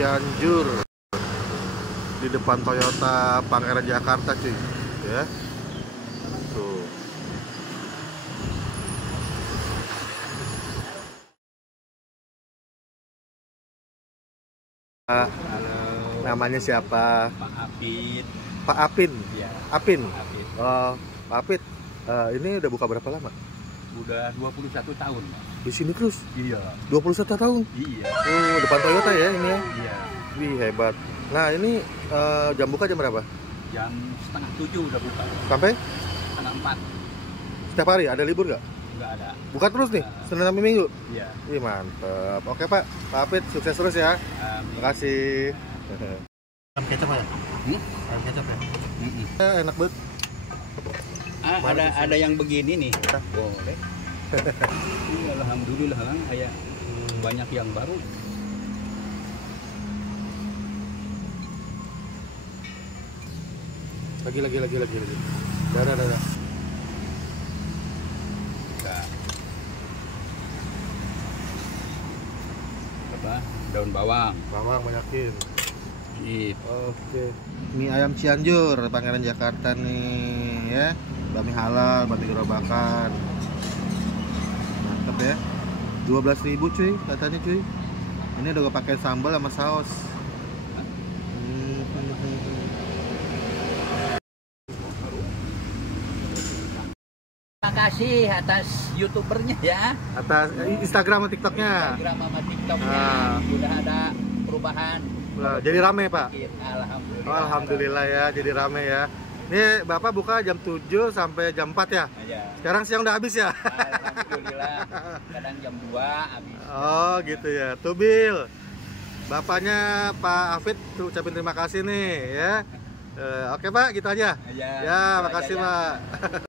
Cianjur di depan Toyota Pangeran Jakarta cuy ya. Tuh. Halo. Namanya siapa? Pak Apit. Pak Apin. Ya. Apin. Apit. Oh, Pak Apit. Ini udah buka berapa lama? Udah 21 tahun. Di sini terus? Iya. 21 tahun? Iya. Oh, depan Toyota ya ini ya? Iya. Wih, hebat. Nah, ini jam buka jam berapa? Jam setengah 7 udah buka. Sampai? Setengah 4. Setiap hari? Ada libur nggak? Nggak ada. Buka terus nih? Senin sampai Minggu? Iya. Wih, mantep. Oke, Pak. Pak Apit, sukses terus ya. Terima kasih. Ayam kecap ya? Ayam kecap ya? Enak banget. Ada yang begini nih. Boleh. Iya, alhamdulillah kan kayak banyak yang baru. Lagi. Darah. Nah. Apa? Daun bawang. Bawang banyakin. Gitu. Oke. Mie ayam Cianjur, Pangeran Jakarta nih ya. Bami halal, bami gerobakan. Mantep ya. 12.000 cuy, katanya cuy. Ini udah gue pakai sambal sama saus. Terima kasih atas youtubernya ya. Atas Instagram atau TikToknya. Instagram sama TikToknya. Udah ada perubahan. Jadi rame Pak. Alhamdulillah. Oh, alhamdulillah ya, jadi rame ya. Ini Bapak buka jam 7 sampai jam 4 ya? Aja. Sekarang siang udah habis ya? Alhamdulillah. Kadang jam 2 habis. Oh gitu ya. Tubil. Bapaknya Pak Afid tuh ucapin terima kasih nih ya. Oke Pak, gitu aja. Aja. Ya, makasih Pak.